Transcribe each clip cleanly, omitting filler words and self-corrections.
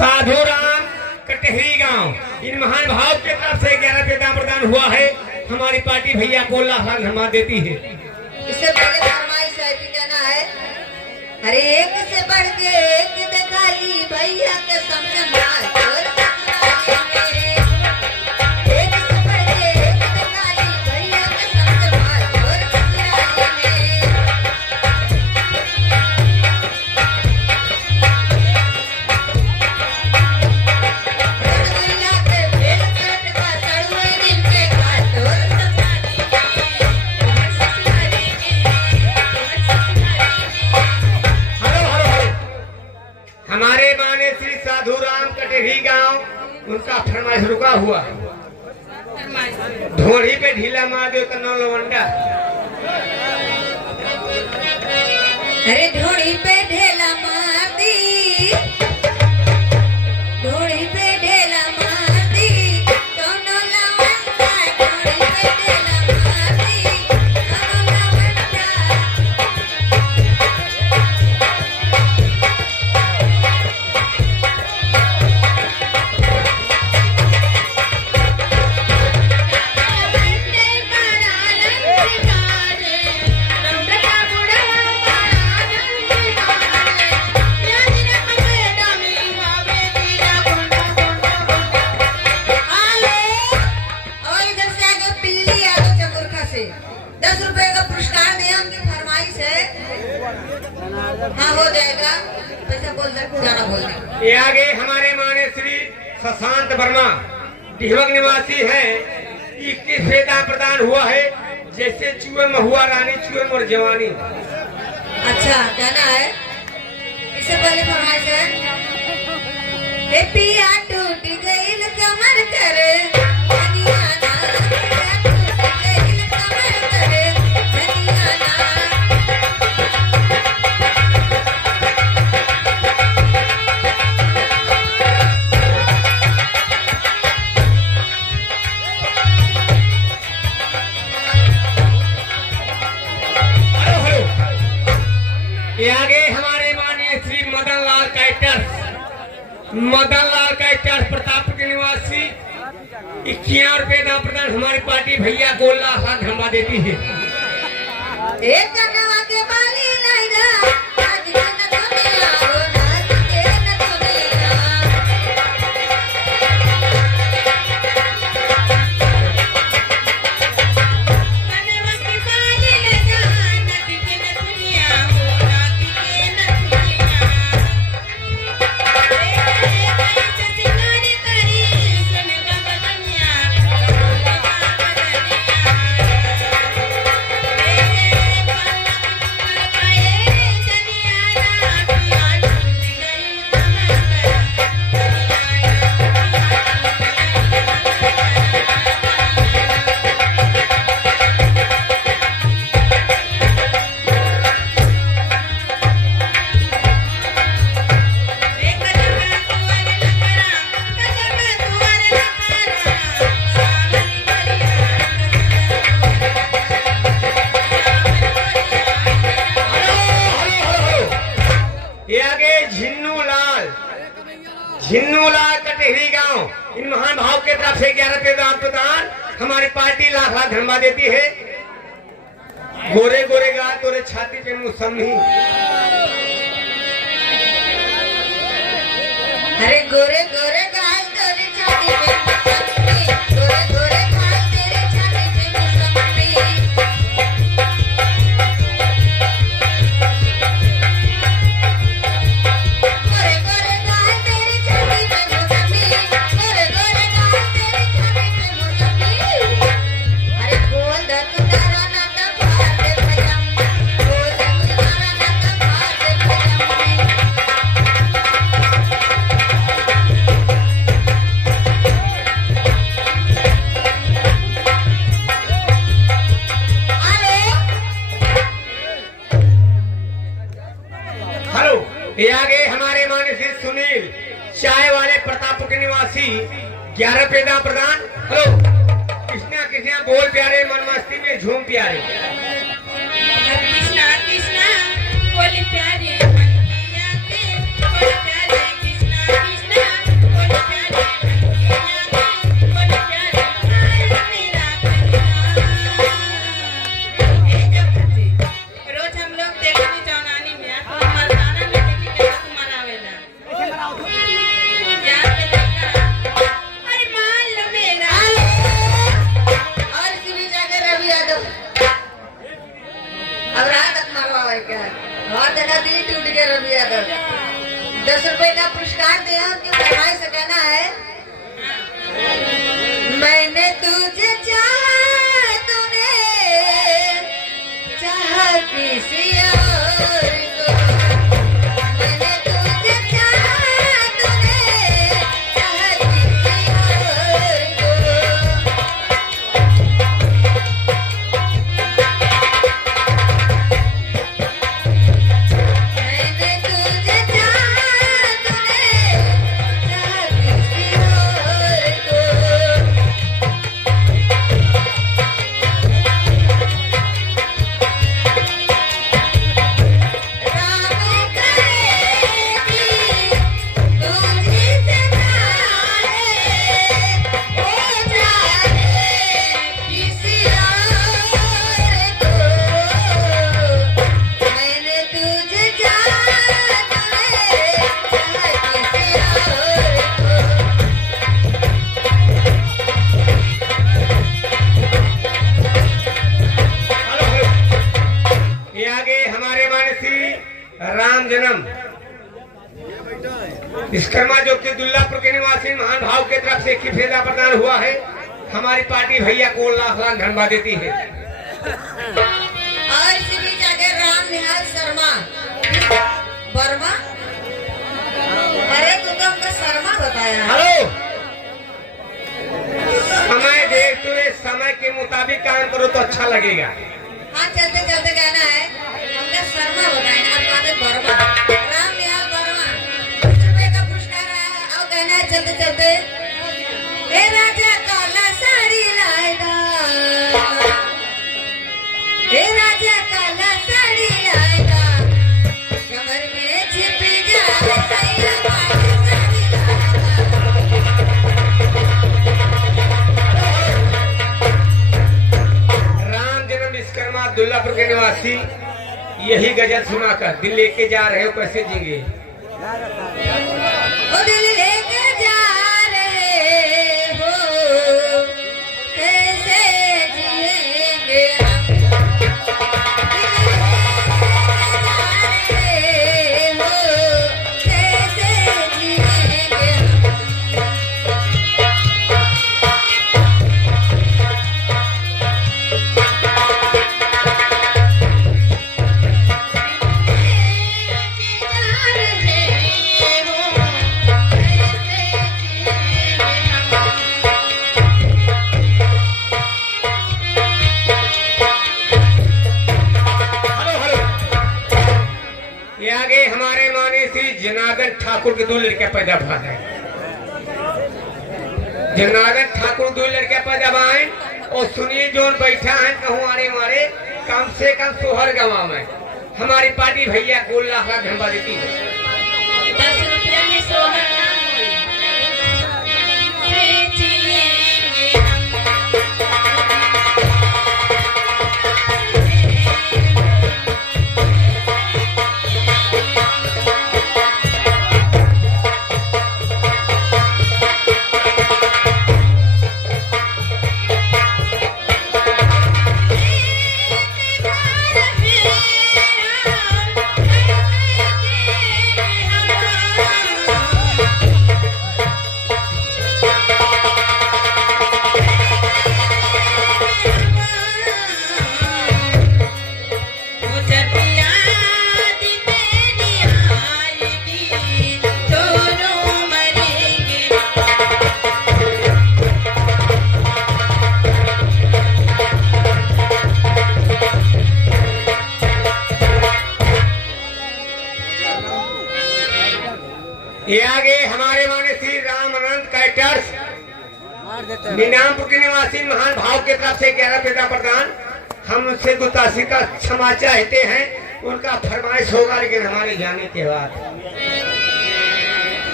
साधु राम कटहरी गांव इन महान भाव के तरफ से 11 रुपये दान प्रदान हुआ है। हमारी पार्टी भैया को लाख धमा देती है। इससे पहले फरमाइश है कि कहना है, अरे एक से बढ़ के एक दिखाई भैया के समझ हमारे माने श्री साधु राम कटेरी गांव उनका फरमाइश रुका हुआ। ढोड़ी पे ढीला मार दो तो लवंडा। अरे ढोड़ी पे ढेला मार दी, ढोड़ी पे ढेला मार दी, दोनों लवंडा। ढोड़ी पे ढेला मार दी, दोनों लवंडा। हाँ हो जाएगा, पैसा बोल जाना बोल दे। ये आगे हमारे माने श्री शशांत वर्मा डिहवक निवासी है। 21 वेतन प्रदान हुआ है। जैसे चूहे में हुआ रानी, चूहे में और जवानी। अच्छा कहना है, इससे पहले फरमाइश है, पिया टूट गई कमर करे धनियाना, पिया टूट गई कमर करे धनियाना। ये आगे हमारे माननीय श्री मदन लाल कैटर्स प्रताप के निवासी 51 रुपये दान प्रदान हमारी पार्टी भैया को लाख धमा देती है। एक कनवा के बाली लाइदा आज न दुनिया हो नाच के न दुनिया। कनवा के बाली लाइदा नाच के न दुनिया हो नाच के न दुनिया। सिंगारी करी सुन बदनिया, झिन्नू लाल कटेरी गांव इन महान भाव के तरफ से 11 रुपये दान प्रदान हमारी पार्टी लाख धनमा देती है। गोरे गोरे गा तोरे छाती पे मुसम्मी। अरे गोरे गोरे गाल तेरी छाती पे मुसम्मी, गोरे गोरे गाल तेरी छाती पे मुसम्मी। गोरे गोरे गाल तेरी छाती पे मुसम्मी, गोरे गोरे गाल तेरी छाती पे मुसम्मी। अरे बोल द तू तारा ना त फाड़ दे पजामा, बोल द तू तारा ना त फाड़ दे पजामा। ये आगे हमारे माननीय श्री सुनील चाय वाले प्रताप के निवासी 11 रुपये दान प्रदान। हेलो कृष्णा कृष्णा बोल प्यारे मन मस्ती में झूम प्यारे। कृष्णा कृष्णा बोल प्यारे मन की यादें, बोल प्यारे कृष्णा कृष्णा। क्या और देखा दिल टूट के रवि यादव 10 रुपए का पुरस्कार दिया उनकी फरमाइश से कहना है मैंने तुझे चाहा तूने चाहा किसी और को मैंने तुझे चाहा तूने चाहा किसी और को मैंने तुझे चाहा तूने चाहा किसी और को राम करेगी तुझी से जाए ओ जाए किसी और को मैंने तुझे जाना है चाहे किसी और को ये आगे हमारे माने श्री राम जन्म विश्वकर्मा जो कि दुल्लापुर के निवासी महान भाव के तरफ से खिफेदा प्रदान हुआ है। हमारी पार्टी भैया को लाख लाख धन्यवाद देती है। और इसी बीच आगे राम निहाल शर्मा वर्मा अरे तू तो हमको शर्मा बताया हेलो, समय देख तू समय के मुताबिक काम करो तो अच्छा लगेगा। हाँ चलते चलते कहना है हमने शर्मा बताया आप बातें वर्मा राम निहाल वर्मा 10 रुपए का पुरस्कार आया है और कहना है चलते चलते ए राजा काला साड़ी लाएगा ए राजा काला साड़ी लाएगा कमर में छिप जाए सैया काला साड़ी लाएगा राम जन्म विश्वकर्मा दुल्लापुर के निवासी यही गजल सुनाकर दिल लेके जा रहे हो कैसे जींगे। ओ दिल लेके जा रहे हो कैसे जिएंगे हम दिल लेके जा रहे हो कैसे जिएंगे हम हेलो हेलो, ये आगे हमारे माने श्री जनार्दन ठाकुर के 2 लड़कियां पैदा हुआ है। जनार्दन ठाकुर 2 लड़कियां पैदा हुए और सुनिए जोन बैठा है कहूँ आने मारे कम से कम सोहर गंवा में हमारी पार्टी भैया को लाख लाख धन्यवाद देती है। 10 रुपया में सोहर ना होई जिएंगे हम जब याद तेरी आएगी दोनों मरेंगे ये आगे हमारे माने श्री राम अनंत कैटर्स मीनामपुर के निवासी महान भाव के तरफ से 11 पैदा प्रदान हम उनसे गुतासी का क्षमा चाहते हैं। उनका फरमाइश होगा लेकिन हमारे जाने के बाद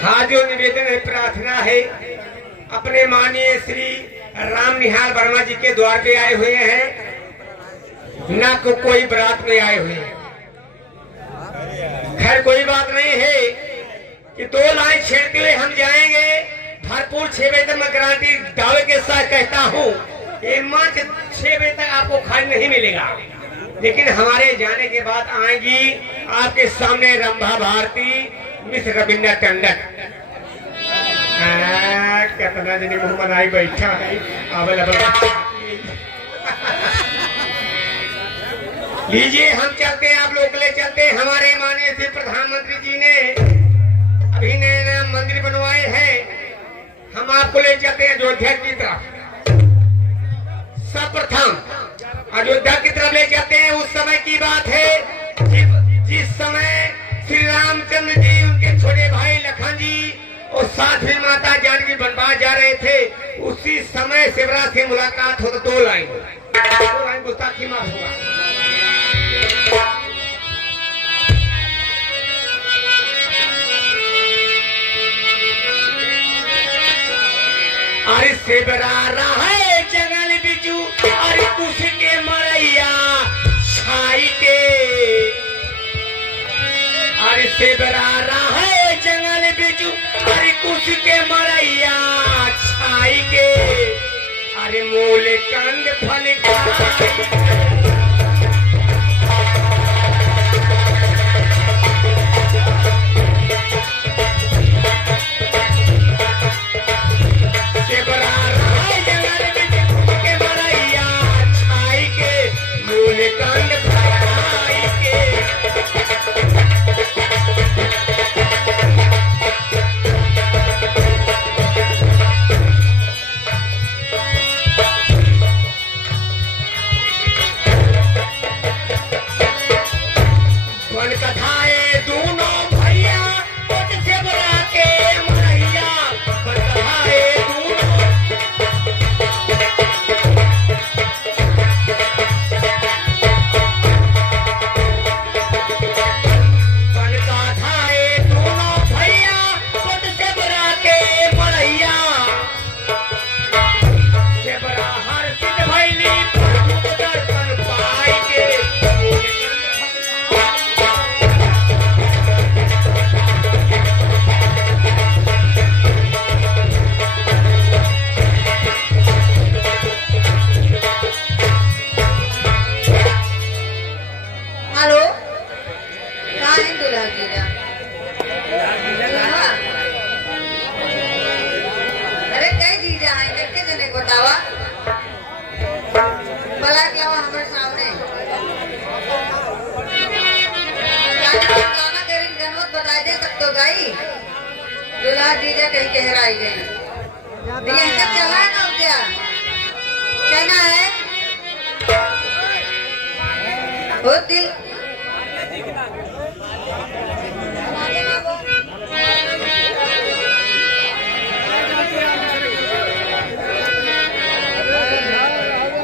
हाँ जो निवेदन है प्रार्थना है अपने माननीय श्री राम निहाल वर्मा जी के द्वार पे आए हुए हैं ना कोई बारात में आए हुए हैं। खैर कोई बात नहीं है कि 2 लाइन छेड़ते हुए हम जाएंगे भरपूर 6 बजे तक मैं गारंटी दावे के साथ कहता हूँ ये मंच 6 बजे तक आपको खाली नहीं मिलेगा। लेकिन हमारे जाने के बाद आएगी आपके सामने रंभा भारती मिस रविंद्र टंडन। कितना दिन मोहम्मद आई बैठा है अबल अबल। लीजिए हम चलते हैं, आप लोग के लिए चलते हैं। हमारे माननीय श्री प्रधानमंत्री जी ने अभी नए मंदिर बनवाए हैं, हम आपको ले चलते हैं अयोध्या की तरफ। सर्वप्रथम अयोध्या की तरफ ले जाते हैं। उस समय की बात है जिस समय श्री रामचंद्र जी उनके छोटे भाई लखन जी और साथ में माता जानकी वनवास जा रहे थे। उसी समय शिवराज से मुलाकात हो तो दो लाइन गुस्ताखी माफ होगा। अरे शिवरा रहा है जंगल बिजू, अरे कुछ के मरैया छाई के। अरे शिवरा रहा है जंगल बिजू, अरे कुछ के मरैया छाई के। अरे मूल कंद फल खाई दूल्हा जीजा कहीं कहराई गई। तक चला है ना क्या कहना है वो दिल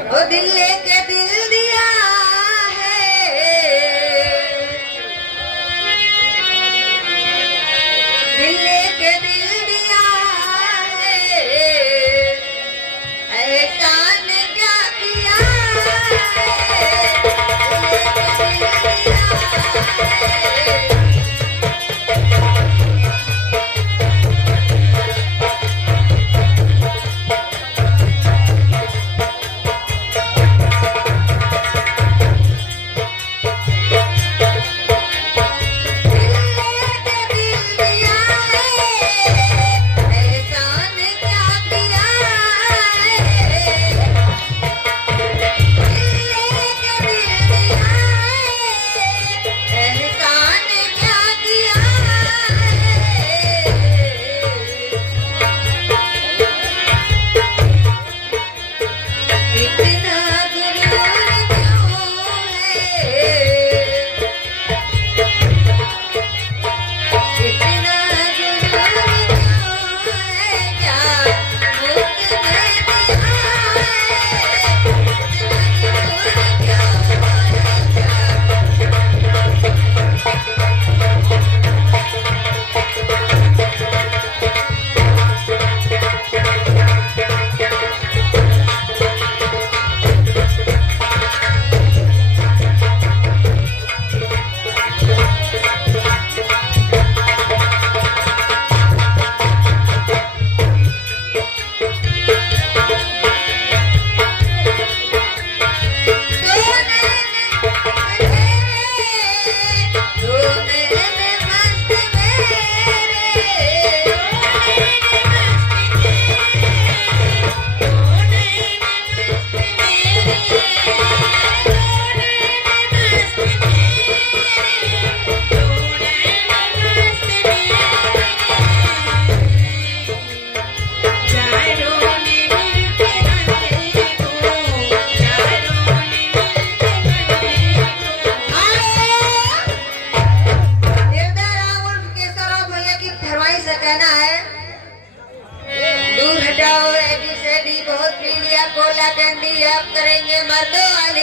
वो दिल लेके दिल दिया है, दिल लेके दिल दिया है, एहसान क्या किया है, दिल लेके दिल दिया है।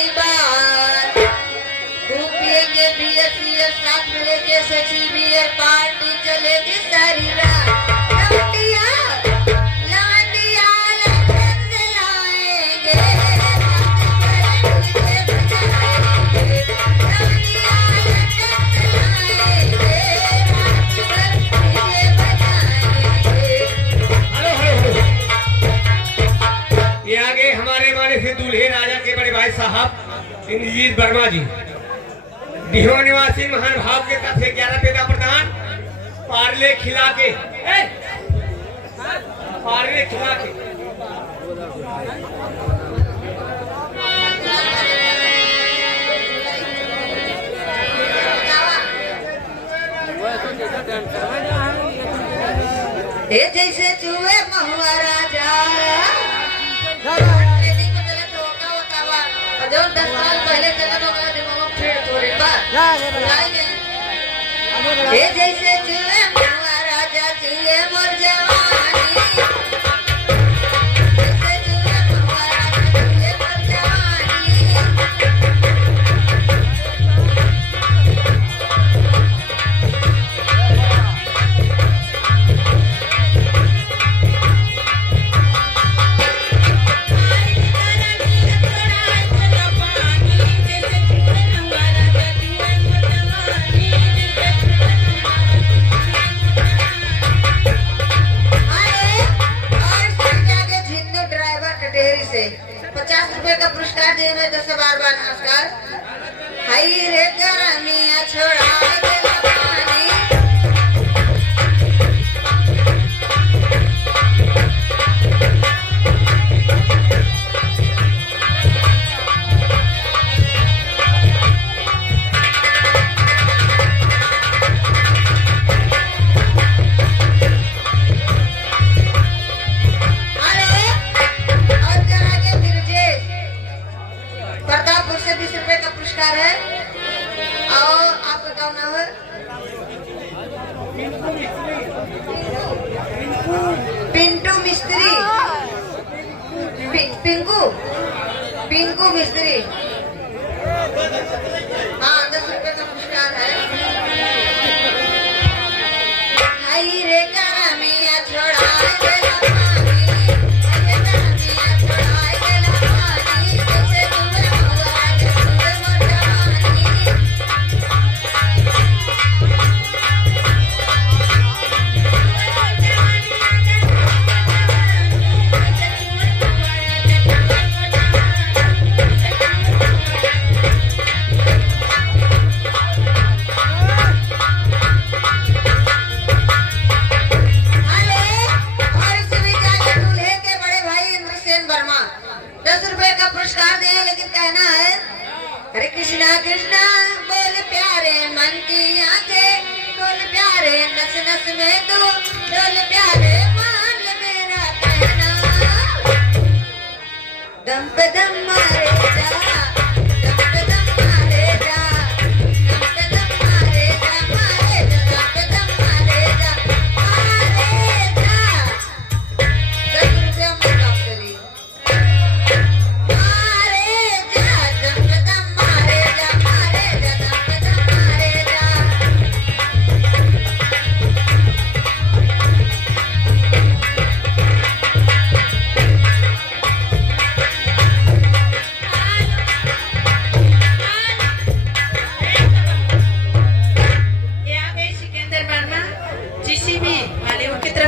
कई बार खूब पिएंगे बियर सियर साथ में लेके सची बियर पार्टी चलेगी सारी रात लौटिया लौटिया लगन से लाएंगे रात भर डीजे बजाएंगे लौटिया लगन से लाएंगे रात भर डीजे बजाएंगे। हेलो हेलो ये आगे हमारे माने से दूल्हे राजा के बड़े भाई साहब इंद्रजीत वर्मा जी डिहो निवासी महान भाव के तरफ से 11 पेदा प्रदान पार्ले खिला के पार्ले खिला के ये जैसे चूहे महुआ राजा जो 10 साल पहले चला तो गया दिमाग में फिर थोड़ी बात ये जैसे चूहे महुआ राजा चूहे मोर जवानी जैसे चूहे महुआ राजा चूहे मोर जवानी से 50 रुपए का पुरस्कार दिए हुए 10 बार नमस्कार। हाय रे गरमिया छोड़ा देला पानी प्रतापपुर से 20 रुपए का पुरस्कार है। और आपका क्या नाम है? पिंटू मिस्त्री पिंकू पिंकू मिस्त्री हाँ 10 रुपए का पुरस्कार है। हाय रे गरमिया छोड़ा देला पानी हाय रे गरमिया छोड़ा देला पानी जैसे तुमरे महुआ राजा तुमरे मोर जवानी वर्मा 10 रुपए का पुरस्कार दिए। लेकिन कहना है हरे कृष्णा कृष्णा बोल प्यारे मन की आंखें बोल प्यारे नस नस में तू बोल प्यारे मान ले मेरा कहना दम पे दम मारे जा दम पे दम मारे जा दम पे दम मारे जा मारे जा दम पे दम मारे जा मारे जा 10 रुपया में डॉक्टरी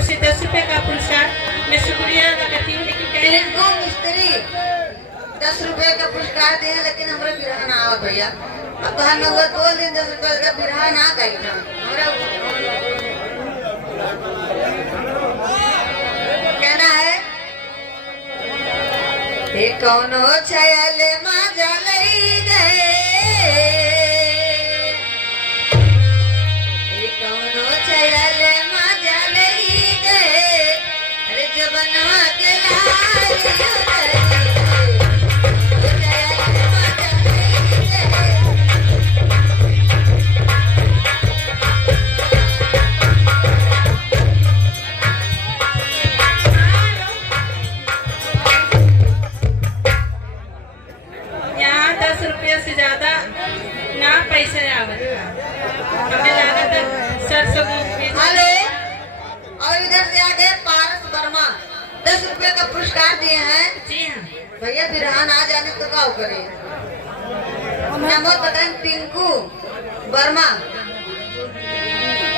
से 10 रुपए का पुरस्कार मैं शुक्रिया अदा करती हूँ। लेकिन पिंकू मिस्त्री 10 रुपए का पुरस्कार दिए। लेकिन हमारे बिरहा ना आओ भैया अब तो हम लोग बोल दिन 10 रुपए का बिरहा ना कही था हमारा कहना है ये कौनो छयल मजा लई गए ये कौनो छयल मजा लई गए अरे जबनवा के लाई यहाँ से ज्यादा ना पैसे आवत हमें जाना था सरसों बीज। हेलो, और इधर से आगे पारस वर्मा 10 रुपए का पुरस्कार दिए हैं। जी हाँ। भैया बिरहान आ जाने तो क्या करे। नाम बताएं, पिंकू वर्मा,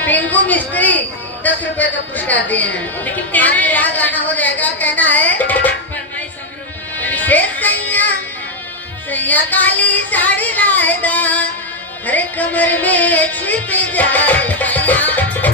पिंकू मिस्त्री 10 रुपए का पुरस्कार दिए हैं। लेकिन आज कहना बिरहा है गाना हो जाएगा। कहना है फरमाइश हम लोग हे सैया सैया काली साड़ी लाएदा, हरे कमर में छिप जाए सैया